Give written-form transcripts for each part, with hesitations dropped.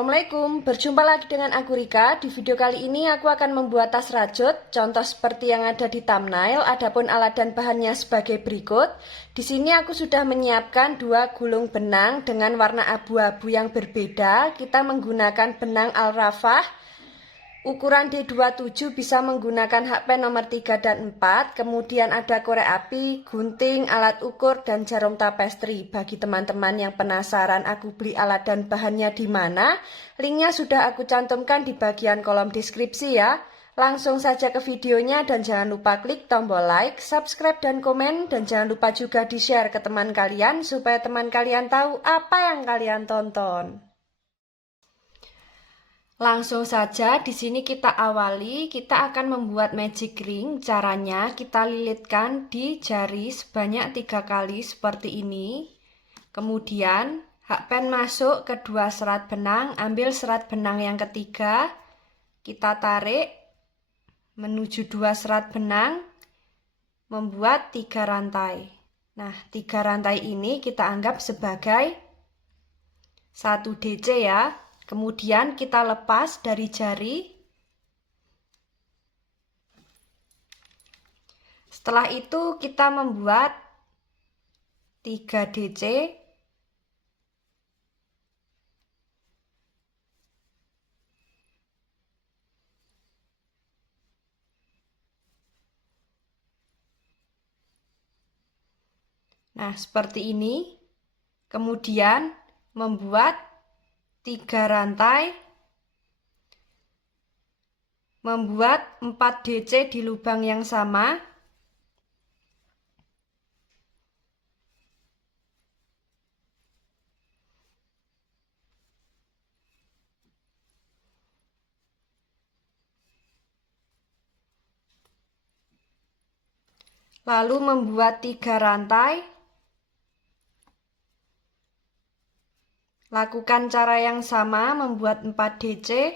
Assalamualaikum, berjumpa lagi dengan aku Rika. Di video kali ini aku akan membuat tas rajut, contoh seperti yang ada di thumbnail. Adapun alat dan bahannya sebagai berikut. Di sini aku sudah menyiapkan 2 gulung benang dengan warna abu-abu yang berbeda. Kita menggunakan benang Al-Rafah. Ukuran D27 bisa menggunakan hakpen nomor 3 dan 4. Kemudian ada korek api, gunting, alat ukur, dan jarum tapestri. Bagi teman-teman yang penasaran aku beli alat dan bahannya di mana, linknya sudah aku cantumkan di bagian kolom deskripsi ya. Langsung saja ke videonya dan jangan lupa klik tombol like, subscribe, dan komen. Dan jangan lupa juga di-share ke teman kalian supaya teman kalian tahu apa yang kalian tonton. Langsung saja di sini kita awali, kita akan membuat magic ring. Caranya kita lilitkan di jari sebanyak 3 kali seperti ini. Kemudian hakpen masuk ke 2 serat benang, ambil serat benang yang ketiga, kita tarik menuju 2 serat benang, membuat 3 rantai. Nah, 3 rantai ini kita anggap sebagai 1 DC ya. Kemudian kita lepas dari jari. Setelah itu kita membuat 3 DC. Nah, seperti ini. Kemudian membuat 3 rantai, membuat 4 DC di lubang yang sama. Lalu membuat 3 rantai. Lakukan cara yang sama, membuat 4 DC.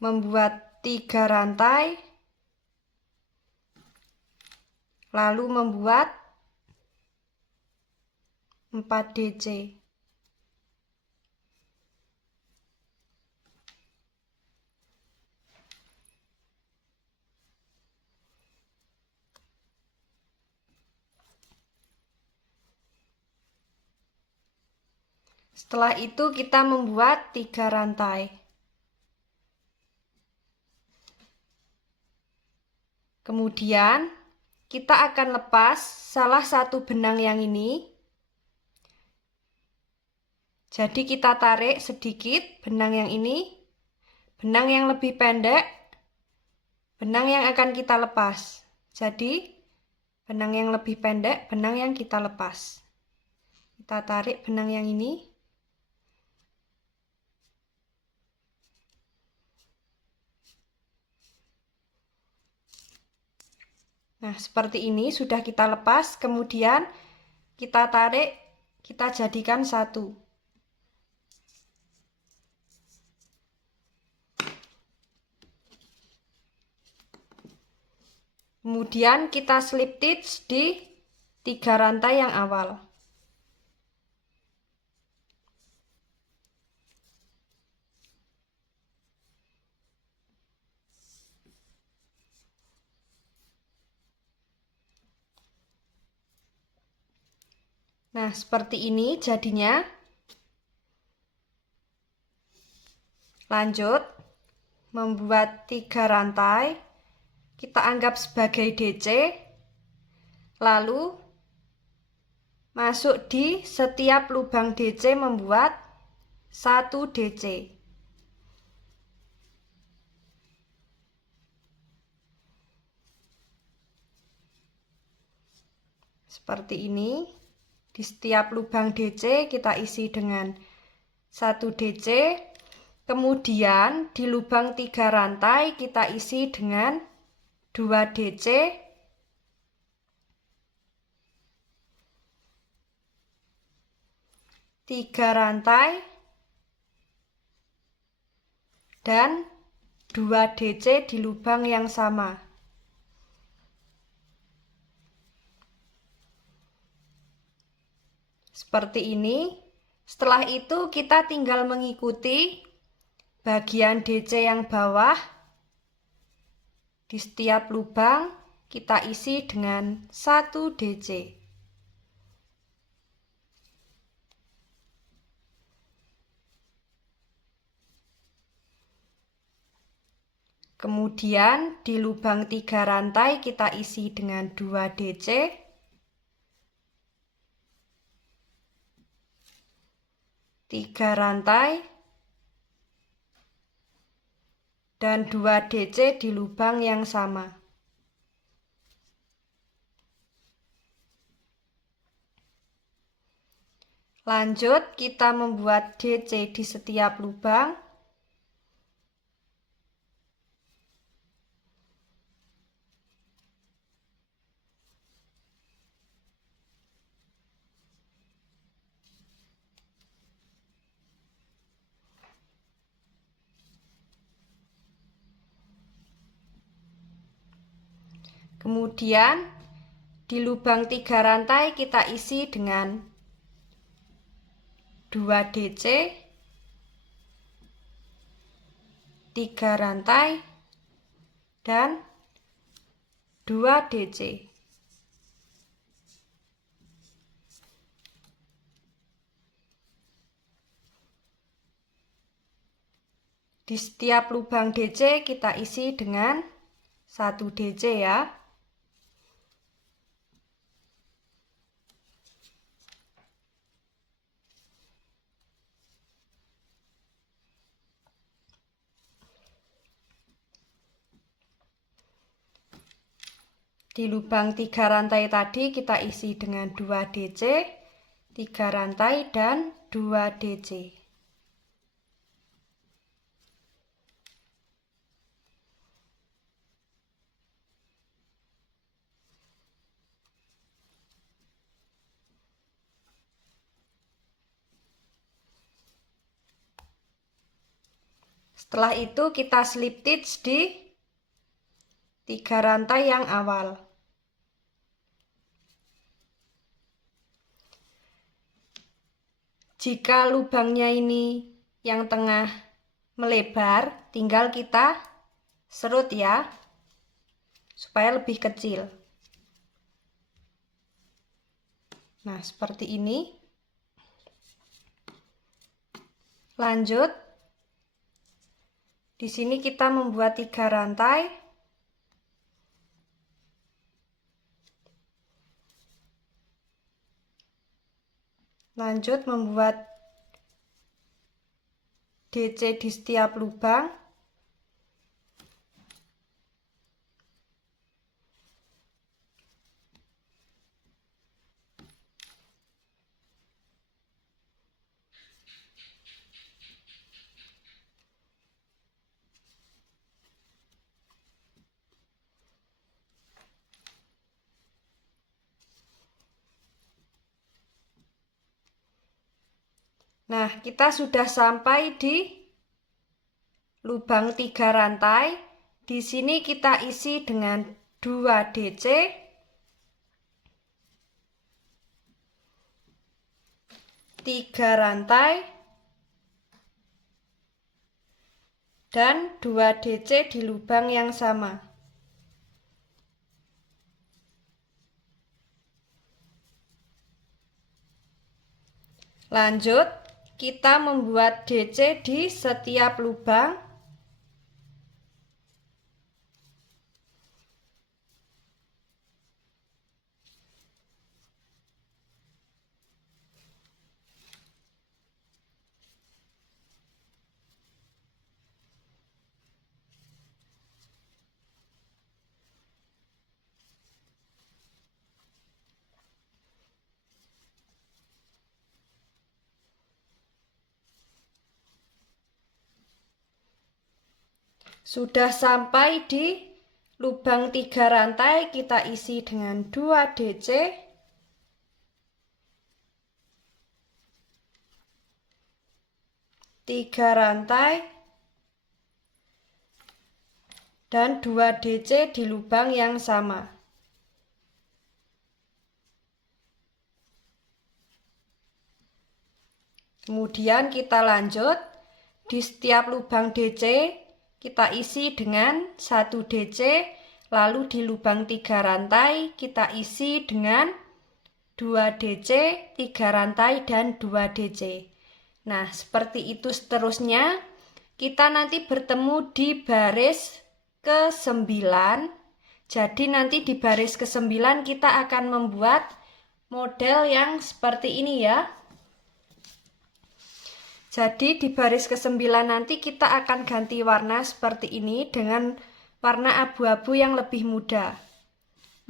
Membuat 3 rantai. Lalu membuat 4 DC. Setelah itu kita membuat 3 rantai. Kemudian kita akan lepas salah satu benang yang ini. Jadi kita tarik sedikit benang yang ini, benang yang lebih pendek, benang yang akan kita lepas. Jadi benang yang lebih pendek, benang yang kita lepas. Kita tarik benang yang ini. Nah, seperti ini sudah kita lepas, kemudian kita tarik, kita jadikan satu. Kemudian kita slip stitch di 3 rantai yang awal. Nah, seperti ini jadinya. Lanjut, membuat 3 rantai. Kita anggap sebagai DC, lalu masuk di setiap lubang DC membuat 1 DC. Seperti ini, di setiap lubang DC kita isi dengan 1 DC, kemudian di lubang 3 rantai kita isi dengan 2 DC, 3 rantai, dan 2 DC di lubang yang sama. Seperti ini. Setelah itu kita tinggal mengikuti bagian DC yang bawah. Di setiap lubang kita isi dengan 1 DC. Kemudian di lubang 3 rantai kita isi dengan 2 DC. Tiga rantai dan 2 DC di lubang yang sama. Lanjut, kita membuat DC di setiap lubang. Kemudian di lubang 3 rantai kita isi dengan 2 DC, 3 rantai, dan 2 DC. Di setiap lubang DC kita isi dengan 1 DC ya. Di lubang 3 rantai tadi kita isi dengan 2 DC, 3 rantai, dan 2 DC. Setelah itu kita slip stitch di 3 rantai yang awal. Jika lubangnya ini yang tengah melebar, tinggal kita serut ya, supaya lebih kecil. Nah, seperti ini. Lanjut, di sini kita membuat 3 rantai. Lanjut membuat DC di setiap lubang. Nah, kita sudah sampai di lubang 3 rantai. Di sini kita isi dengan 2 DC, 3 rantai, dan 2 DC di lubang yang sama. Lanjut, kita membuat DC di setiap lubang. Sudah sampai di lubang 3 rantai, kita isi dengan 2 DC, 3 rantai dan 2 DC di lubang yang sama. Kemudian kita lanjut, di setiap lubang DC kita isi dengan 1 DC, lalu di lubang 3 rantai kita isi dengan 2 DC, 3 rantai dan 2 DC. Nah, seperti itu seterusnya. Kita nanti bertemu di baris ke-9. Jadi nanti di baris ke-9 kita akan membuat model yang seperti ini ya. Jadi di baris ke-9 nanti kita akan ganti warna seperti ini dengan warna abu-abu yang lebih muda.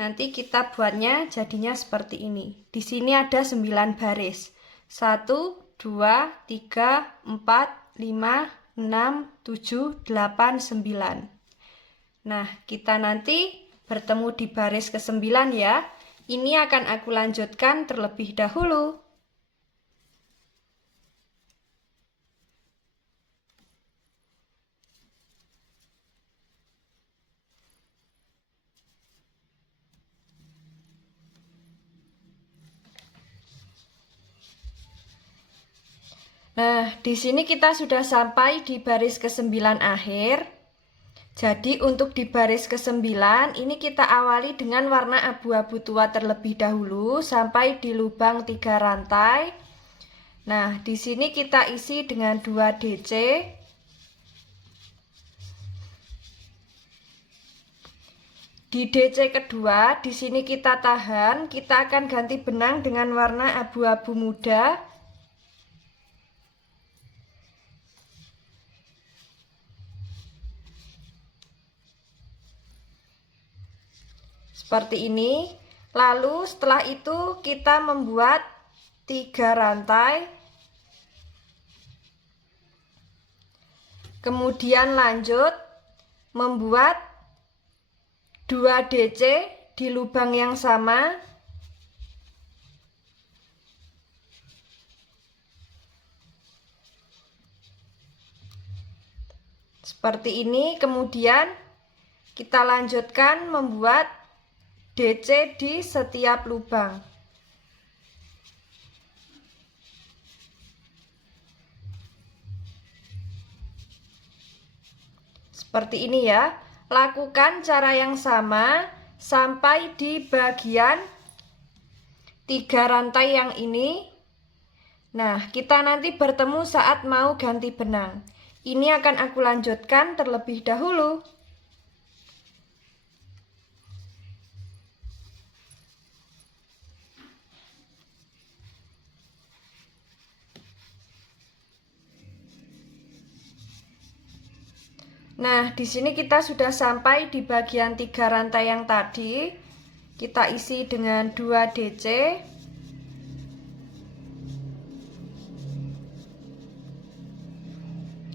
Nanti kita buatnya jadinya seperti ini. Di sini ada 9 baris. 1, 2, 3, 4, 5, 6, 7, 8, 9. Nah, kita nanti bertemu di baris ke-9 ya. Ini akan aku lanjutkan terlebih dahulu. Nah, di sini kita sudah sampai di baris ke-9 akhir. Jadi untuk di baris ke-9 ini kita awali dengan warna abu-abu tua terlebih dahulu sampai di lubang 3 rantai. Nah, di sini kita isi dengan 2 DC. Di DC kedua, di sini kita tahan, kita akan ganti benang dengan warna abu-abu muda. Seperti ini. Lalu setelah itu kita membuat 3 rantai. Kemudian lanjut membuat 2 DC di lubang yang sama. Seperti ini. Kemudian kita lanjutkan membuat DC di setiap lubang. Seperti ini ya. Lakukan cara yang sama sampai di bagian 3 rantai yang ini. Nah, kita nanti bertemu saat mau ganti benang. Ini akan aku lanjutkan terlebih dahulu. Nah, di sini kita sudah sampai di bagian 3 rantai yang tadi. Kita isi dengan 2 DC.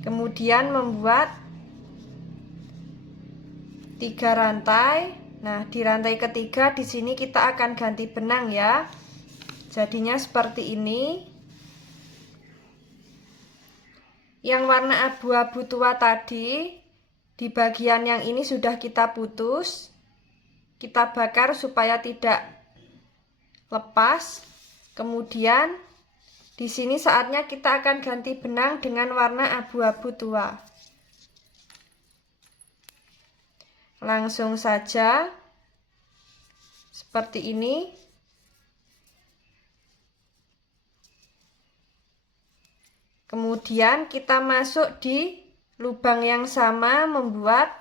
Kemudian membuat 3 rantai. Nah, di rantai ketiga di sini kita akan ganti benang ya. Jadinya seperti ini. Yang warna abu-abu tua tadi di bagian yang ini sudah kita putus, kita bakar supaya tidak lepas. Kemudian di sini saatnya kita akan ganti benang dengan warna abu-abu tua. Langsung saja seperti ini. Kemudian kita masuk di lubang yang sama membuat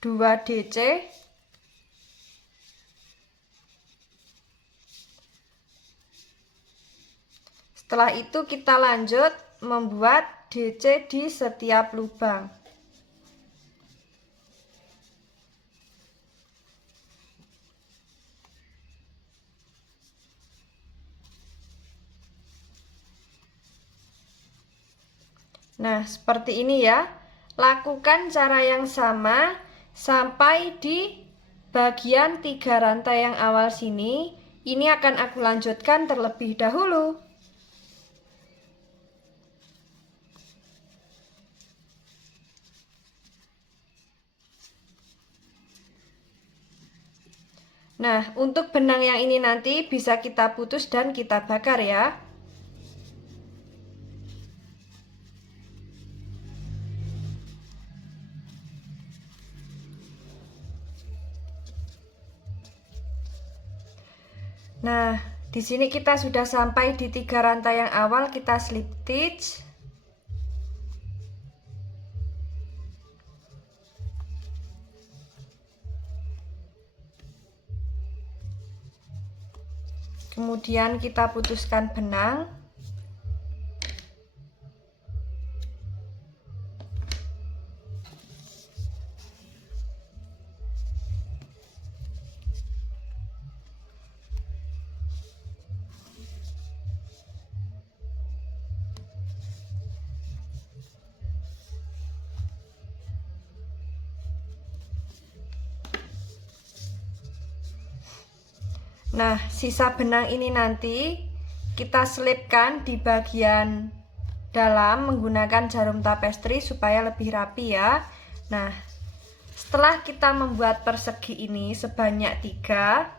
2 DC. Setelah itu kita lanjut membuat DC di setiap lubang. Nah, seperti ini ya. Lakukan cara yang sama sampai di bagian 3 rantai yang awal sini. Ini akan aku lanjutkan terlebih dahulu. Nah, untuk benang yang ini nanti bisa kita putus dan kita bakar ya. Nah, di sini kita sudah sampai di 3 rantai yang awal, kita slip stitch. Kemudian kita putuskan benang. Nah, sisa benang ini nanti kita selipkan di bagian dalam menggunakan jarum tapestri supaya lebih rapi ya. Nah, setelah kita membuat persegi ini sebanyak 3,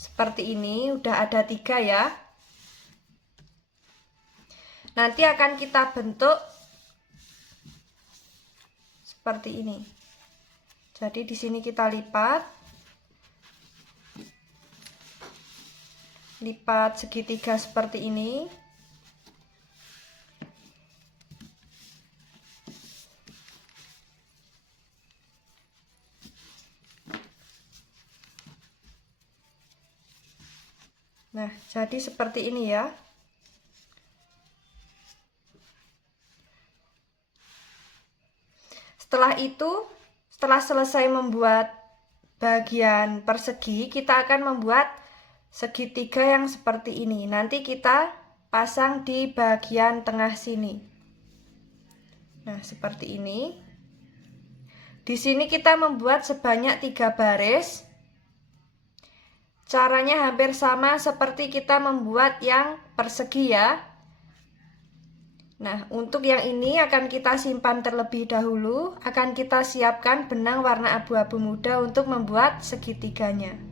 seperti ini, udah ada 3 ya. Nanti akan kita bentuk seperti ini. Jadi di sini kita lipat segitiga seperti ini. Nah, jadi seperti ini ya. Setelah itu, setelah selesai membuat bagian persegi, kita akan membuat segitiga yang seperti ini. Nanti kita pasang di bagian tengah sini. Nah, seperti ini. Di sini kita membuat sebanyak 3 baris. Caranya hampir sama seperti kita membuat yang persegi ya. Nah, untuk yang ini akan kita simpan terlebih dahulu. Akan kita siapkan benang warna abu-abu muda untuk membuat segitiganya.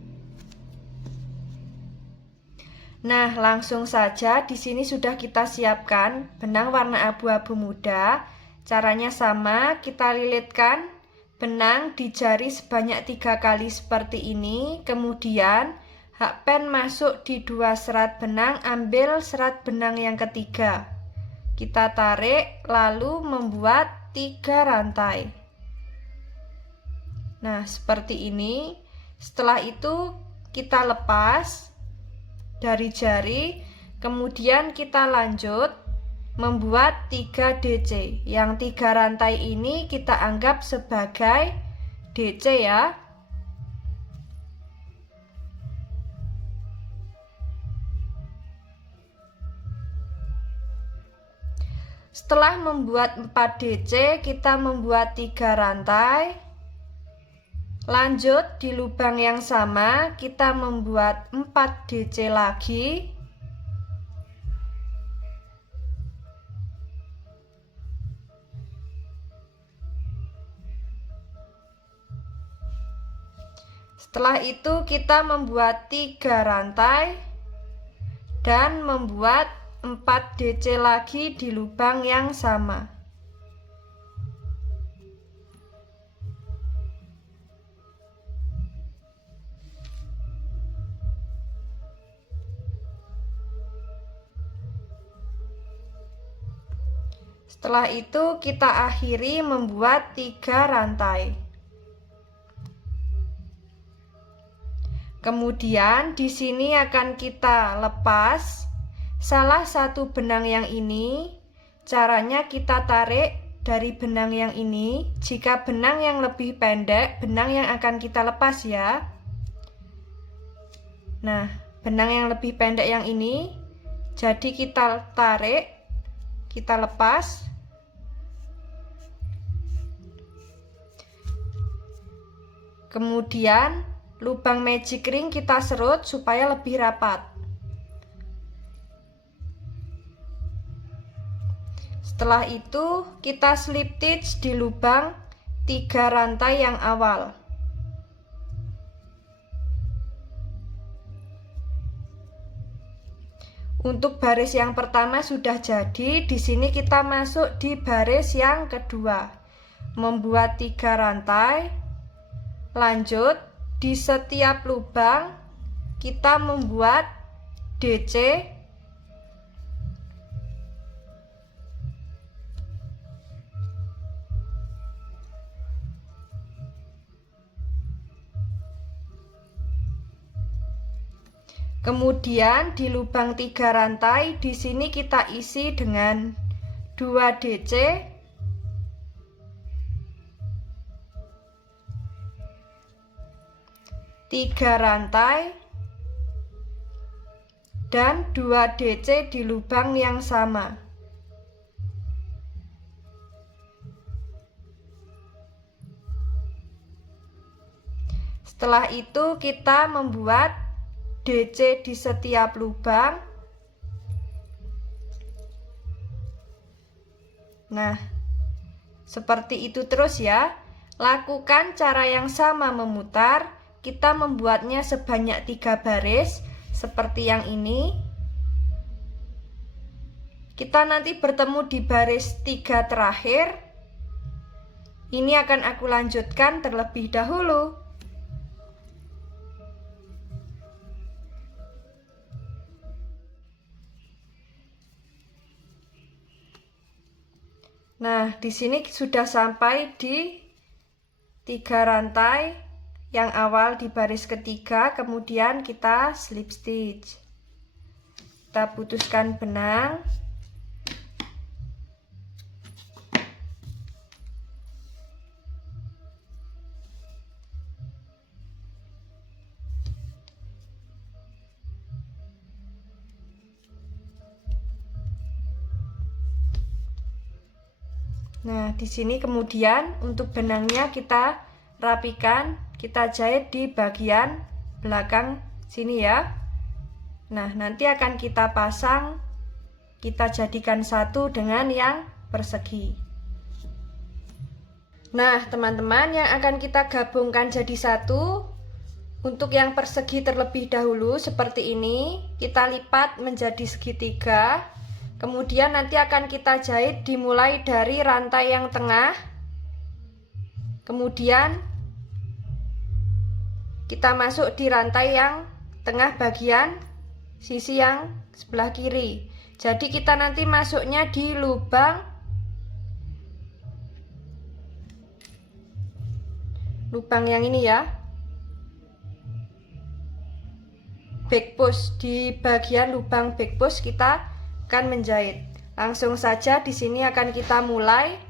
Nah, langsung saja di sini sudah kita siapkan benang warna abu-abu muda. Caranya sama, kita lilitkan benang di jari sebanyak 3 kali seperti ini. Kemudian hakpen masuk di 2 serat benang, ambil serat benang yang ketiga. Kita tarik lalu membuat 3 rantai. Nah, seperti ini. Setelah itu kita lepas dari jari, kemudian kita lanjut membuat 3 DC. Yang 3 rantai ini kita anggap sebagai DC ya. Setelah membuat 4 DC, kita membuat 3 rantai. Lanjut di lubang yang sama, kita membuat 4 DC lagi. Setelah itu kita membuat 3 rantai dan membuat 4 DC lagi di lubang yang sama. Setelah itu kita akhiri membuat 3 rantai. Kemudian di sini akan kita lepas salah satu benang yang ini. Caranya kita tarik dari benang yang ini. Jika benang yang lebih pendek, benang yang akan kita lepas ya. Nah, benang yang lebih pendek yang ini, jadi kita tarik, kita lepas. Kemudian lubang magic ring kita serut supaya lebih rapat. Setelah itu kita slip stitch di lubang 3 rantai yang awal. Untuk baris yang pertama sudah jadi, di sini kita masuk di baris yang kedua. Membuat 3 rantai. Lanjut, di setiap lubang kita membuat DC. Kemudian di lubang 3 rantai di sini kita isi dengan 2 DC, 3 rantai, dan 2 DC di lubang yang sama. Setelah itu kita membuat DC di setiap lubang. Nah, seperti itu terus ya. Lakukan cara yang sama memutar. Kita membuatnya sebanyak 3 baris seperti yang ini. Kita nanti bertemu di baris 3 terakhir. Ini akan aku lanjutkan terlebih dahulu. Nah, di sini sudah sampai di 3 rantai yang awal di baris ketiga, kemudian kita slip stitch. Kita putuskan benang. Nah, di sini kemudian untuk benangnya kita rapikan, kita jahit di bagian belakang sini ya. Nah, nanti akan kita pasang, kita jadikan satu dengan yang persegi. Nah, teman-teman, yang akan kita gabungkan jadi satu, untuk yang persegi terlebih dahulu seperti ini, kita lipat menjadi segitiga. Kemudian nanti akan kita jahit dimulai dari rantai yang tengah. Kemudian kita masuk di rantai yang tengah bagian sisi yang sebelah kiri. Jadi kita nanti masuknya di lubang yang ini ya. Back post, di bagian lubang back post kita akan menjahit. Langsung saja di sini akan kita mulai.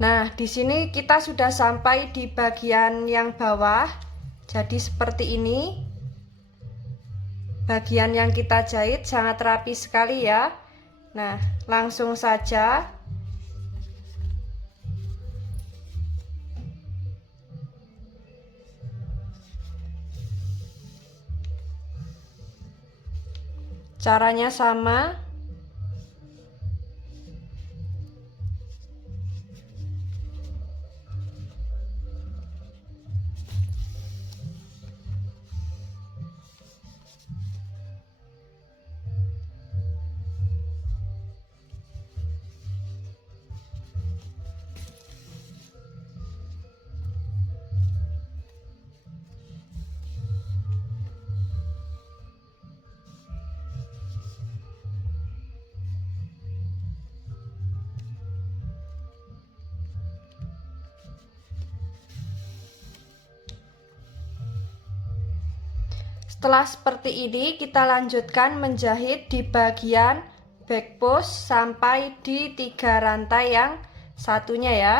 Nah, di sini kita sudah sampai di bagian yang bawah. Jadi seperti ini. Bagian yang kita jahit sangat rapi sekali ya. Nah, langsung saja caranya sama. Setelah seperti ini, kita lanjutkan menjahit di bagian back post sampai di 3 rantai yang satunya ya.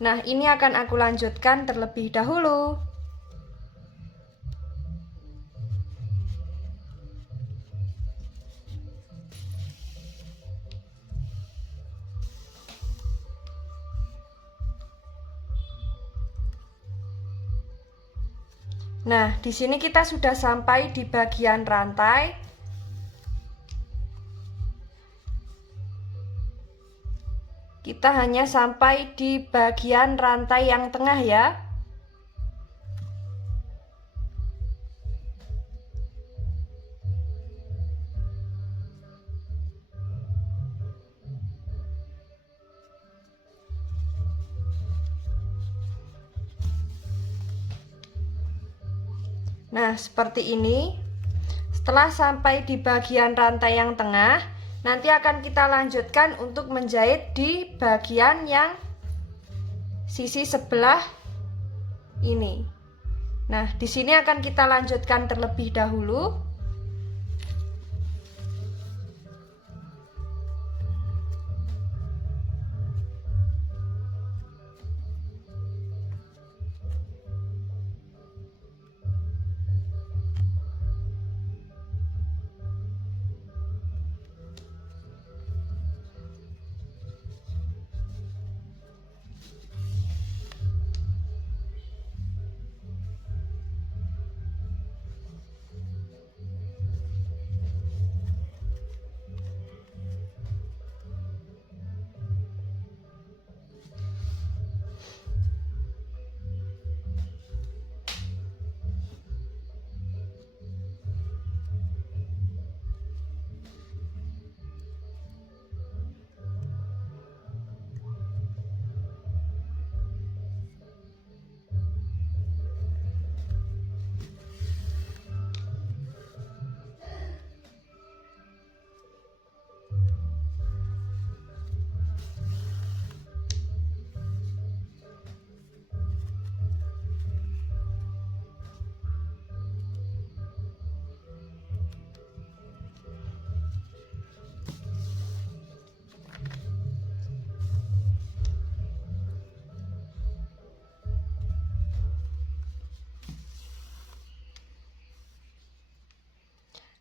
Nah, ini akan aku lanjutkan terlebih dahulu. Nah, di sini kita sudah sampai di bagian rantai. Kita hanya sampai di bagian rantai yang tengah ya. Nah, seperti ini. Setelah sampai di bagian rantai yang tengah, nanti akan kita lanjutkan untuk menjahit di bagian yang sisi sebelah ini. Nah, di sini akan kita lanjutkan terlebih dahulu.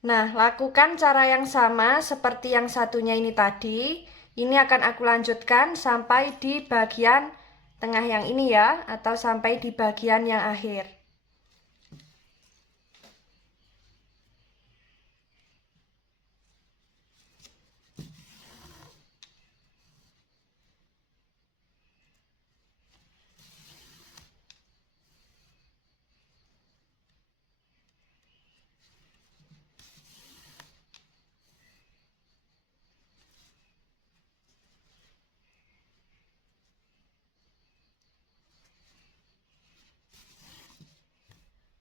Nah, lakukan cara yang sama seperti yang satunya ini tadi. Ini akan aku lanjutkan sampai di bagian tengah yang ini ya, atau sampai di bagian yang akhir.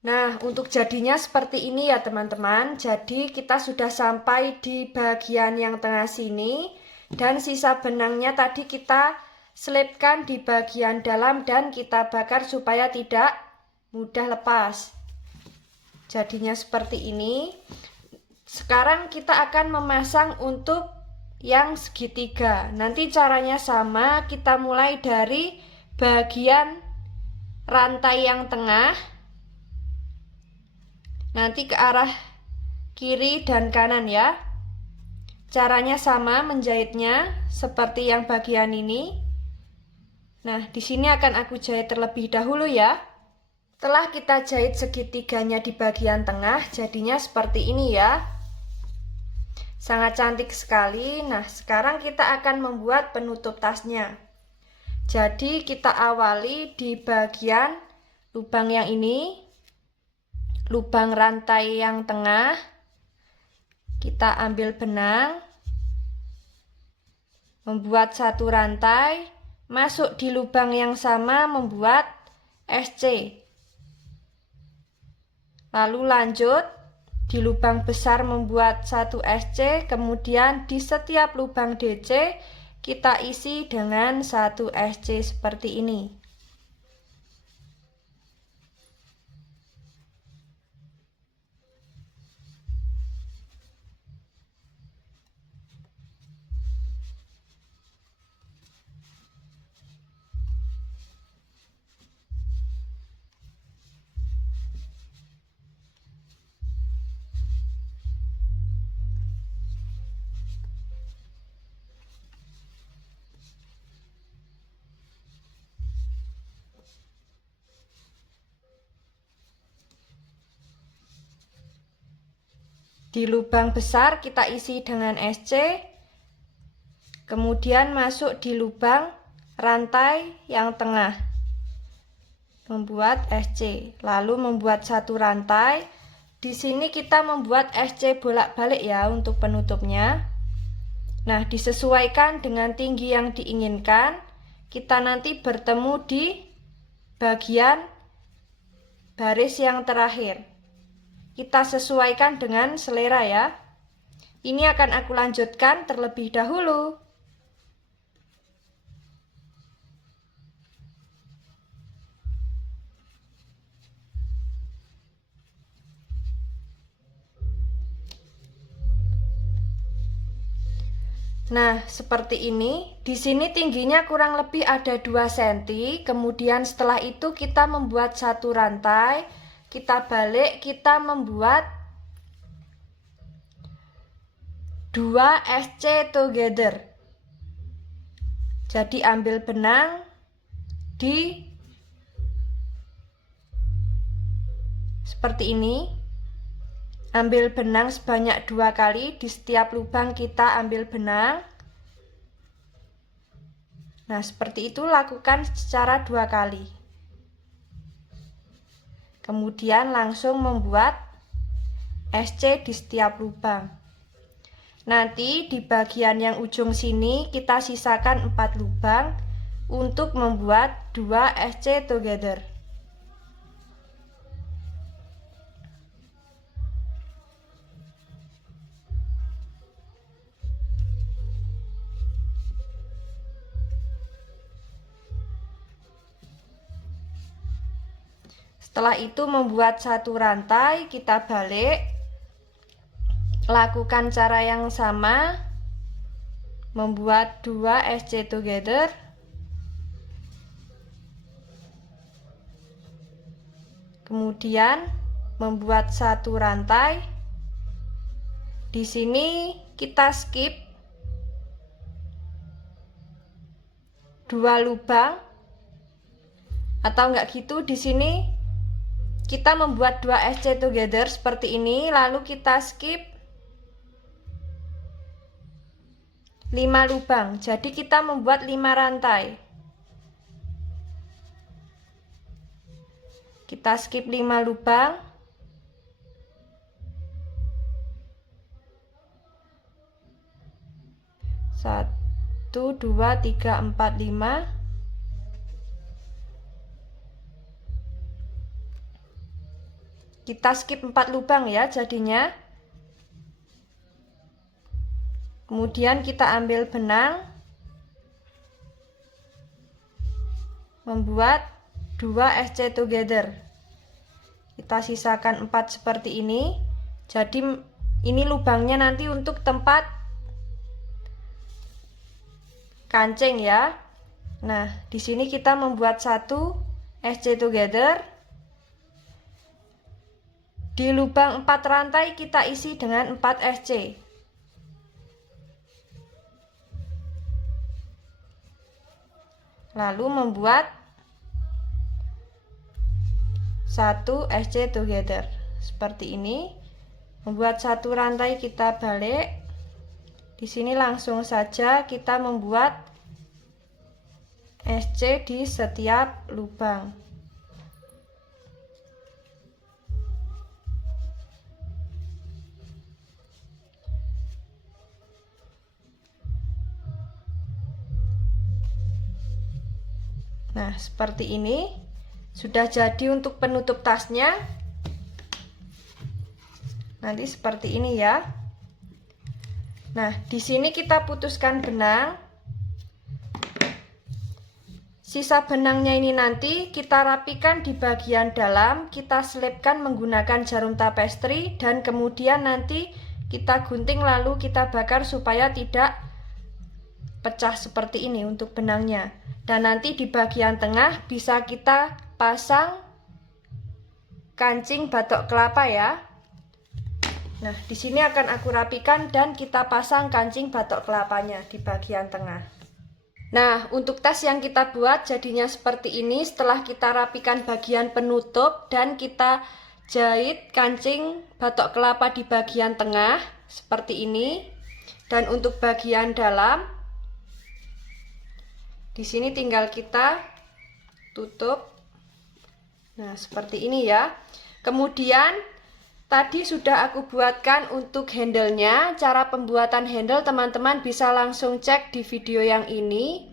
Nah, untuk jadinya seperti ini ya teman-teman. Jadi kita sudah sampai di bagian yang tengah sini. Dan sisa benangnya tadi kita selipkan di bagian dalam dan kita bakar supaya tidak mudah lepas. Jadinya seperti ini. Sekarang kita akan memasang untuk yang segitiga. Nanti caranya sama, kita mulai dari bagian rantai yang tengah, nanti ke arah kiri dan kanan ya. Caranya sama menjahitnya seperti yang bagian ini. Nah, di sini akan aku jahit terlebih dahulu ya. Setelah kita jahit segitiganya di bagian tengah, jadinya seperti ini ya. Sangat cantik sekali. Nah, sekarang kita akan membuat penutup tasnya. Jadi kita awali di bagian lubang yang ini, lubang rantai yang tengah. Kita ambil benang, membuat satu rantai, masuk di lubang yang sama membuat SC. Lalu lanjut di lubang besar membuat satu SC, kemudian di setiap lubang DC kita isi dengan satu SC seperti ini. Di lubang besar kita isi dengan SC, kemudian masuk di lubang rantai yang tengah, membuat SC, lalu membuat satu rantai. Di sini kita membuat SC bolak-balik ya untuk penutupnya. Nah, disesuaikan dengan tinggi yang diinginkan. Kita nanti bertemu di bagian baris yang terakhir. Kita sesuaikan dengan selera ya. Ini akan aku lanjutkan terlebih dahulu. Nah, seperti ini. Di sini tingginya kurang lebih ada 2 cm. Kemudian setelah itu kita membuat satu rantai. Kita balik, kita membuat 2 SC together. Jadi ambil benang seperti ini. Ambil benang sebanyak 2 kali, di setiap lubang kita ambil benang. Nah, seperti itu lakukan secara 2 kali. Kemudian langsung membuat SC di setiap lubang. Nanti di bagian yang ujung sini kita sisakan 4 lubang untuk membuat 2 SC together. Setelah itu membuat satu rantai, kita balik, lakukan cara yang sama, membuat 2 SC together, kemudian membuat satu rantai. Di sini kita skip 2 lubang, atau enggak gitu, di sini kita membuat 2 SC together seperti ini, lalu kita skip 5 lubang. Jadi kita membuat 5 rantai. Kita skip 5 lubang. 1 2 3 4 5. Kita skip 4 lubang ya jadinya. Kemudian kita ambil benang, membuat 2 SC together. Kita sisakan 4 seperti ini. Jadi ini lubangnya nanti untuk tempat kancing ya. Nah, di sini kita membuat 1 SC together. Di lubang 4 rantai kita isi dengan 4 SC. Lalu membuat 1 SC together. Seperti ini. Membuat 1 rantai kita balik. Di sini langsung saja kita membuat SC di setiap lubang. Nah, seperti ini. Sudah jadi untuk penutup tasnya. Nanti seperti ini ya. Nah, di sini kita putuskan benang. Sisa benangnya ini nanti kita rapikan di bagian dalam, kita selipkan menggunakan jarum tapestri dan kemudian nanti kita gunting lalu kita bakar supaya tidak pecah seperti ini untuk benangnya. Dan nanti di bagian tengah bisa kita pasang kancing batok kelapa ya. Nah, di sini akan aku rapikan dan kita pasang kancing batok kelapanya di bagian tengah. Nah, untuk tas yang kita buat jadinya seperti ini setelah kita rapikan bagian penutup dan kita jahit kancing batok kelapa di bagian tengah seperti ini. Dan untuk bagian dalam di sini tinggal kita tutup. Nah, seperti ini ya. Kemudian tadi sudah aku buatkan untuk handle-nya. Cara pembuatan handle teman-teman bisa langsung cek di video yang ini.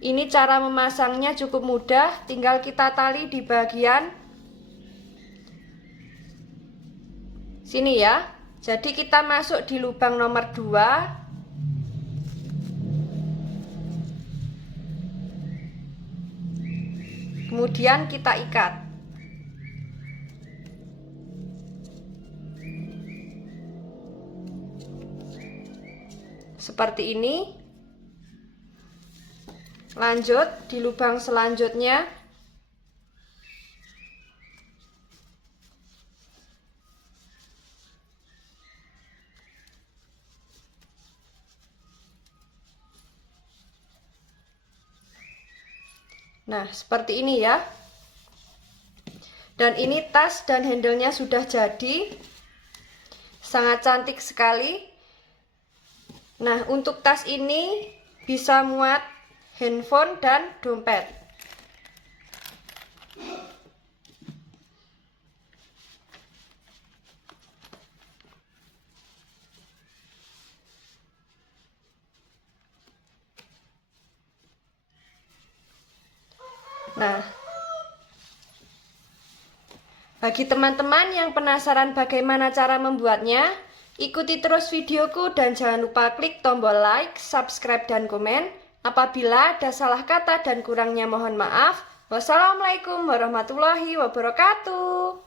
Ini cara memasangnya cukup mudah, tinggal kita tali di bagian sini ya. Jadi kita masuk di lubang nomor 2. Kemudian kita ikat. Seperti ini. Lanjut di lubang selanjutnya. Nah, seperti ini ya. Dan ini tas dan handle-nya sudah jadi. Sangat cantik sekali. Nah, untuk tas ini bisa muat handphone dan dompet. Nah, bagi teman-teman yang penasaran bagaimana cara membuatnya, ikuti terus videoku dan jangan lupa klik tombol like, subscribe, dan komen. Apabila ada salah kata dan kurangnya mohon maaf. Wassalamualaikum warahmatullahi wabarakatuh.